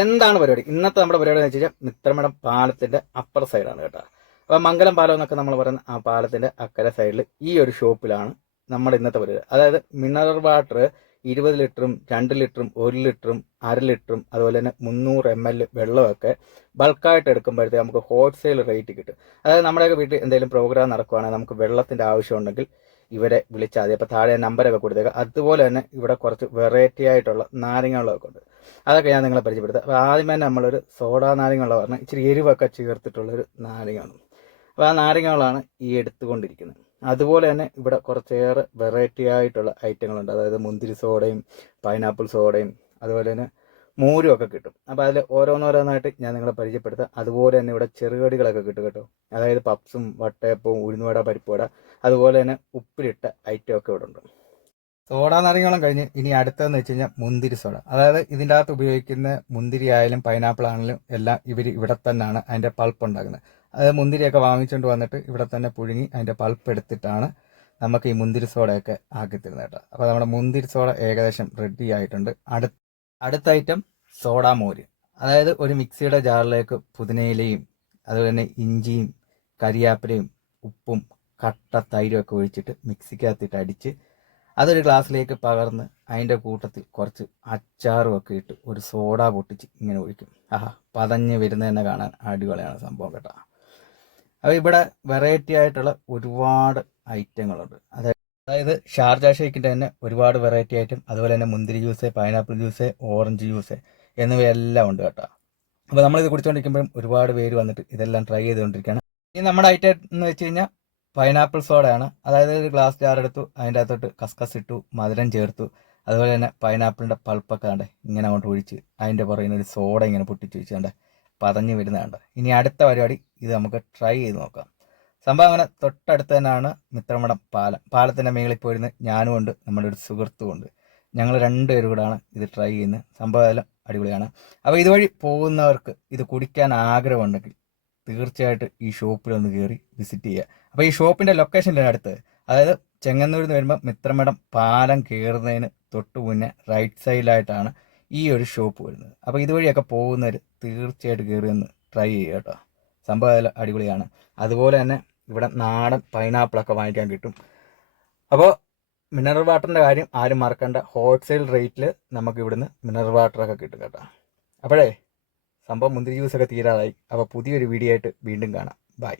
എന്താണ് പരിപാടി? ഇന്നത്തെ നമ്മുടെ പരിപാടി എന്ന് വെച്ച് കഴിഞ്ഞാൽ മിത്രമടം പാലത്തിന്റെ അപ്പർ സൈഡാണ് കേട്ടോ. അപ്പൊ മംഗലം പാലം എന്നൊക്കെ നമ്മൾ പറയുന്ന ആ പാലത്തിന്റെ അക്കരെ സൈഡിൽ ഈ ഒരു ഷോപ്പിലാണ് നമ്മുടെ ഇന്നത്തെ പരിപാടി. അതായത് മിനറൽ വാട്ടർ 20 ലിറ്ററും 2 ലിറ്ററും 1 ലിറ്ററും 1/2 ലിറ്ററും അതുപോലെ തന്നെ 300 ml വെള്ളമൊക്കെ ബൾക്കായിട്ട് എടുക്കുമ്പോഴത്തേക്ക് നമുക്ക് ഹോൾസെയിൽ റേറ്റ് കിട്ടും. അതായത് നമ്മുടെയൊക്കെ വീട്ടിൽ എന്തെങ്കിലും പ്രോഗ്രാം നടക്കുവാണെങ്കിൽ നമുക്ക് വെള്ളത്തിന്റെ ആവശ്യം ഉണ്ടെങ്കിൽ ഇവരെ വിളിച്ചാൽ മതി. അപ്പോൾ താഴെ നമ്പരൊക്കെ കൊടുത്തേക്കാം. അതുപോലെ തന്നെ ഇവിടെ കുറച്ച് വെറൈറ്റി ആയിട്ടുള്ള നാരങ്ങകളൊക്കെ ഉണ്ട്. അതൊക്കെ ഞാൻ നിങ്ങളെ പരിചയപ്പെടുത്താം. അപ്പോൾ ആദ്യമേ തന്നെ നമ്മളൊരു സോഡാ നാരങ്ങയുള്ള പറഞ്ഞാൽ ഇച്ചിരി എരിവൊക്കെ ചേർത്തിട്ടുള്ളൊരു നാരങ്ങയാണ്. അപ്പോൾ ആ നാരങ്ങകളാണ് ഈ എടുത്തുകൊണ്ടിരിക്കുന്നത്. അതുപോലെ തന്നെ ഇവിടെ കുറച്ചേറെ വെറൈറ്റി ആയിട്ടുള്ള ഐറ്റങ്ങളുണ്ട്. അതായത് മുന്തിരി സോഡയും പൈനാപ്പിൾ സോഡയും അതുപോലെ തന്നെ മോരും ഒക്കെ കിട്ടും. അപ്പോൾ അതിൽ ഓരോന്നോരോന്നായിട്ട് ഞാൻ നിങ്ങളെ പരിചയപ്പെടുത്താം. അതുപോലെ തന്നെ ഇവിടെ ചെറുകടികളൊക്കെ കിട്ടും കേട്ടോ. അതായത് പപ്സും വട്ടയപ്പവും ഉഴുന്നുവട പരിപ്പുവട അതുപോലെ തന്നെ ഉപ്പിലിട്ട ഐറ്റം ഒക്കെ ഇവിടെ ഉണ്ട്. സോഡാ നാരങ്ങളും കഴിഞ്ഞ് ഇനി അടുത്തതെന്ന് വെച്ച് കഴിഞ്ഞാൽ മുന്തിരി സോഡ. അതായത് ഇതിൻ്റെ അകത്ത് ഉപയോഗിക്കുന്ന മുന്തിരി ആയാലും പൈനാപ്പിൾ ആണെങ്കിലും എല്ലാം ഇവർ ഇവിടെ തന്നെയാണ് അതിൻ്റെ പൾപ്പ് ഉണ്ടാക്കുന്നത്. അതായത് മുന്തിരിയൊക്കെ വാങ്ങിച്ചുകൊണ്ട് വന്നിട്ട് ഇവിടെ തന്നെ പുഴുങ്ങി അതിൻ്റെ പൾപ്പ് എടുത്തിട്ടാണ് നമുക്ക് ഈ മുന്തിരി സോഡയൊക്കെ ആക്കി തരുന്നത് കേട്ടോ. അപ്പോൾ നമ്മുടെ മുന്തിരി സോഡ ഏകദേശം റെഡി ആയിട്ടുണ്ട്. അടുത്ത ഐറ്റം സോഡാ മോര്. അതായത് ഒരു മിക്സിയുടെ ജാറിലേക്ക് പുതിനയിലയും അതുപോലെ തന്നെ ഇഞ്ചിയും കരിയാപ്പിലയും ഉപ്പും കട്ട തൈരും ഒക്കെ ഒഴിച്ചിട്ട് മിക്സിക്കകത്തിട്ട് അടിച്ച് അതൊരു ഗ്ലാസ്സിലേക്ക് പകർന്ന് അതിൻ്റെ കൂട്ടത്തിൽ കുറച്ച് അച്ചാറും ഒക്കെ ഇട്ട് ഒരു സോഡ പൊട്ടിച്ച് ഇങ്ങനെ ഒഴിക്കും. ആഹാ, പതഞ്ഞ് വരുന്നത് തന്നെ കാണാൻ അടിപൊളിയാണ് സംഭവം കേട്ടോ. അപ്പോൾ ഇവിടെ വെറൈറ്റി ആയിട്ടുള്ള ഒരുപാട് ഐറ്റങ്ങളുണ്ട്. അതായത് ഷാർജ ഷേക്കിൻ്റെ തന്നെ ഒരുപാട് വെറൈറ്റി ഐറ്റം, അതുപോലെ തന്നെ മുന്തിരി juice, pineapple juice, orange juice എന്നിവയെല്ലാം ഉണ്ട് കേട്ടോ. അപ്പോൾ നമ്മളിത് കുടിച്ചുകൊണ്ടിരിക്കുമ്പോഴും ഒരുപാട് പേര് വന്നിട്ട് ഇതെല്ലാം ട്രൈ ചെയ്തുകൊണ്ടിരിക്കുകയാണ്. ഇനി നമ്മുടെ ഐറ്റം എന്ന് വെച്ച് കഴിഞ്ഞാൽ പൈനാപ്പിൾ സോഡയാണ്. അതായത് ഒരു ഗ്ലാസ് ജാർ എടുത്തു, അതിൻ്റെ അകത്തോട്ട് കസ്കസ് ഇട്ടു, മധുരം ചേർത്തു, അതുപോലെ തന്നെ പൈനാപ്പിളിൻ്റെ പൾപ്പൊക്കെ കണ്ടേ ഇങ്ങനെ അങ്ങോട്ട് ഒഴിച്ച് അതിൻ്റെ പുറകിൽ ഒരു സോഡ ഇങ്ങനെ പൊട്ടിച്ച് വെച്ച് കണ്ടേ പതഞ്ഞ് വരുന്നതുണ്ട്. ഇനി അടുത്ത പരിപാടി ഇത് നമുക്ക് ട്രൈ ചെയ്ത് നോക്കാം. സംഭവം അങ്ങനെ തൊട്ടടുത്ത് തന്നെയാണ് മിത്രമടം പാലത്തിൻ്റെ മേളിൽ പോയിരുന്ന് ഞാനും ഉണ്ട്, നമ്മുടെ ഒരു സുഹൃത്തും ഉണ്ട്. ഞങ്ങൾ രണ്ടുപേരും കൂടാണ് ഇത് ട്രൈ ചെയ്യുന്നത്. സംഭവം എല്ലാം അടിപൊളിയാണ്. അപ്പോൾ ഇതുവഴി പോകുന്നവർക്ക് ഇത് കുടിക്കാൻ ആഗ്രഹമുണ്ടെങ്കിൽ തീർച്ചയായിട്ടും ഈ ഷോപ്പിലൊന്ന് കയറി വിസിറ്റ് ചെയ്യുക. അപ്പോൾ ഈ ഷോപ്പിൻ്റെ ലൊക്കേഷൻ്റെ അടുത്ത്, അതായത് ചെങ്ങന്നൂരിൽ നിന്ന് വരുമ്പോൾ മിത്രമടം പാലം കയറുന്നതിന് തൊട്ട് മുന്നേ റൈറ്റ് സൈഡിലായിട്ടാണ് ഈ ഒരു ഷോപ്പ് വരുന്നത്. അപ്പോൾ ഇതുവഴിയൊക്കെ പോകുന്നവർ തീർച്ചയായിട്ടും കയറി ഒന്ന് ട്രൈ ചെയ്യുക കേട്ടോ. സംഭവം അടിപൊളിയാണ്. അതുപോലെ തന്നെ ഇവിടെ നാടൻ പൈനാപ്പിളൊക്കെ വാങ്ങിക്കാൻ കിട്ടും. അപ്പോൾ മിനറൽ വാട്ടറിൻ്റെ കാര്യം ആരും മറക്കണ്ട. ഹോൾസെയിൽ റേറ്റിൽ നമുക്ക് ഇവിടുന്ന് മിനറൽ വാട്ടറൊക്കെ കിട്ടും കേട്ടോ. അപ്പോഴേ സംഭവം മുന്തിരി ജ്യൂസൊക്കെ തീരാറായി. അപ്പോൾ പുതിയൊരു വീഡിയോ ആയിട്ട് വീണ്ടും കാണാം. ബൈ.